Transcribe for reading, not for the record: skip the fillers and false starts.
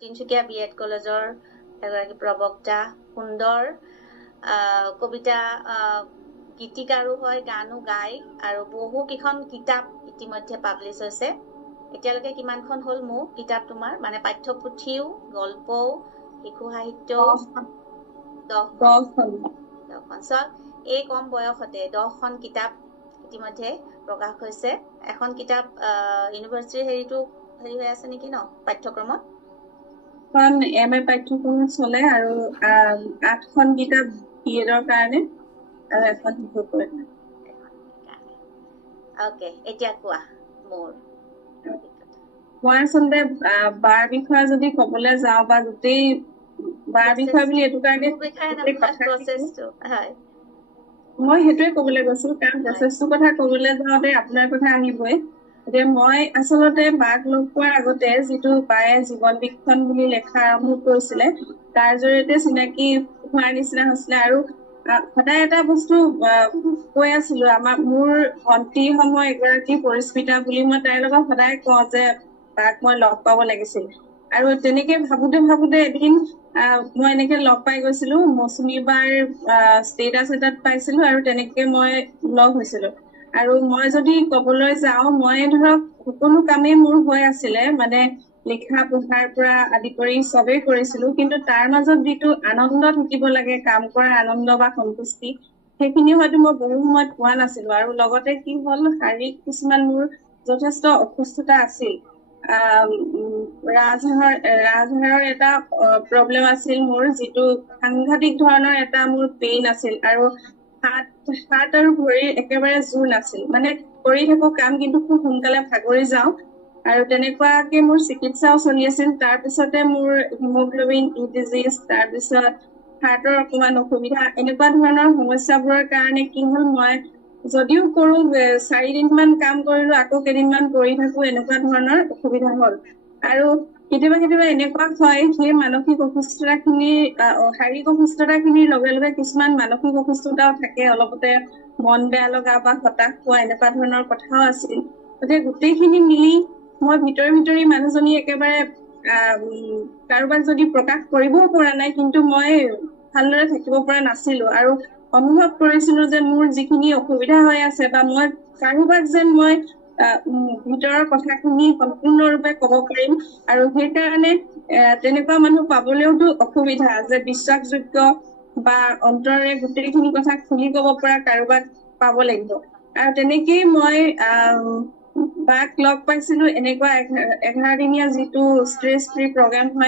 Tinsukia BEd কলেজৰ এগৰাকী প্ৰবক্তা সুন্দৰ কবিতা গীতিকাৰো হয় গানো গায় আৰু বহু কিখন কিতাপ ইতিমধ্যে পাবলিছ হৈছে এতিয়ালৈকে কিমানখন হল মোৰ কিতাপ তোমাৰ মানে পাঠ্যপুথিও গল্পও শিশু সাহিত্যও 10খন এই কম বয়সতে 10খন কিতাপ ইতিমধ্যে প্ৰকাশ হৈছে এখন কিতাপ ইউনিভাৰ্চিটিৰ হেৰি হৈ আছে নেকি ন পাঠ্যক্ৰমত MA পাঠ্যক্ৰমত চলে আৰু 8খন কিতাপ বিএডৰ কাৰণে আৰু এখন শিশু পৰীক্ষা ওকে এতিয়া কোৱা মোৰ মই আচলতে বাৰ বিষয়ে যদি ক'বলৈ যাওঁ বা গোটেই বাৰ বিষয় বুলি এইটো কাৰণে মই সেইটোৱে ক'বলৈ গৈছো কাৰণ প্ৰচেছটোৰ কথা ক'বলৈ যাওঁতে আপোনাৰ কথা আহিবই এতিয়া মই আচলতে বাক লগ পোৱাৰ আগতে যিটো বায়ে জীৱন বীক্ষণ বুলি লেখা আৰম্ভ কৰিছিলে তাৰ জৰিয়তে চিনাকি হোৱাৰ নিচিনা হৈছিলে আৰু সদায় এটা বস্তু কৈ আছিলো মোৰ ভণ্টি সময় এগৰাকী পৰিস্মিতা বুলি মই তাইৰ লগত সদায় কওঁ যে বাক মই লগ পাব লাগিছিল আৰু তেনেকে ভাবোতে এদিন মই এনেকে লগ পাই গৈছিলো মৌচুমী বাৰ ষ্টেটাছ এটাত পাইছিলো আৰু তেনেকে মই লগ হৈছিলো আৰু মই যদি ক'বলৈ যাওঁ মই ধৰক সকলো কামেই মোৰ হৈ আছিলে মানে লিখা পঢ়াৰ পৰা আদি কৰি সবেই কৰিছিলো কিন্তু তাৰ মাজত যিটো আনন্দ থাকিব লাগে কাম কৰাৰ আনন্দ বা সন্তুষ্টি সেইখিনি হয়তো মই বহু সময়ত পোৱা নাছিলো আৰু লগতে কি হ'ল শাৰীৰিক কিছুমান মোৰ যথেষ্ট অসুস্থতা আছিল ৰাজহাড়ৰ এটা প্ৰব্লেম আছিল মোৰ যিটো সাংঘাতিক ধৰণৰ এটা মোৰ পেইন আছিল আৰু হাত আৰু ভৰিৰ একেবাৰে জোৰ নাছিল মানে কৰি থাকো কাম কিন্তু খুব সোনকালে ভাগৰি যাওঁ আৰু তেনেকুৱাকে মোৰ চিকিৎসাও চলি আছিল তাৰপিছতে মোৰ হিমোগ্লোবিন ডিজিজ তাৰপিছত হাৰ্টৰ অকমান অসুবিধা এনেকুৱা ধৰণৰ সমস্যাবোৰৰ কাৰণে কি হ'ল মই যদিও কৰো 4 দিনমান কাম কৰিলো আকৌ কেইদিনমান কৰি থাকো এনেকুৱা ধৰণৰ অসুবিধা হ'ল আৰু কেতিয়াবা এনেকুৱা হয় সেই মানসিক অসুস্থতাখিনি শাৰীৰিক অসুস্থতাখিনিৰ লগে লগে কিছুমান মানসিক অসুস্থতাও থাকে অলপতে মন বেয়া লগা বা হতাশ হোৱা এনেকুৱা ধৰণৰ কথাও আছিল গতিকে গোটেইখিনি মিলি মই ভিতৰি মানুহজনী একেবাৰে কাৰোবাক যদি প্ৰকাশ কৰিবও পৰা নাই কিন্তু মই ভালদৰে থাকিব পৰা নাছিলো আৰু অনুভৱ কৰিছিলো যে মোৰ যিখিনি অসুবিধা হৈ আছে বা মই কাৰোবাক যেন মই ভিতৰৰ কথাখিনি সম্পূৰ্ণৰূপে ক'ব পাৰিম আৰু সেইকাৰণে তেনেকুৱা মানুহ পাবলৈওতো অসুবিধা যে বিশ্বাসযোগ্য বা অন্তৰে গোটেইখিনি কথা খুলি ক'ব পৰা কাৰোবাক পাব লাগিব আৰু তেনেকেই মই বাক লগ পাইছিলো এনেকুৱা 11 দিনীয়া যিটো ষ্ট্ৰেছ ফ্ৰী প্ৰগ্ৰাম হয়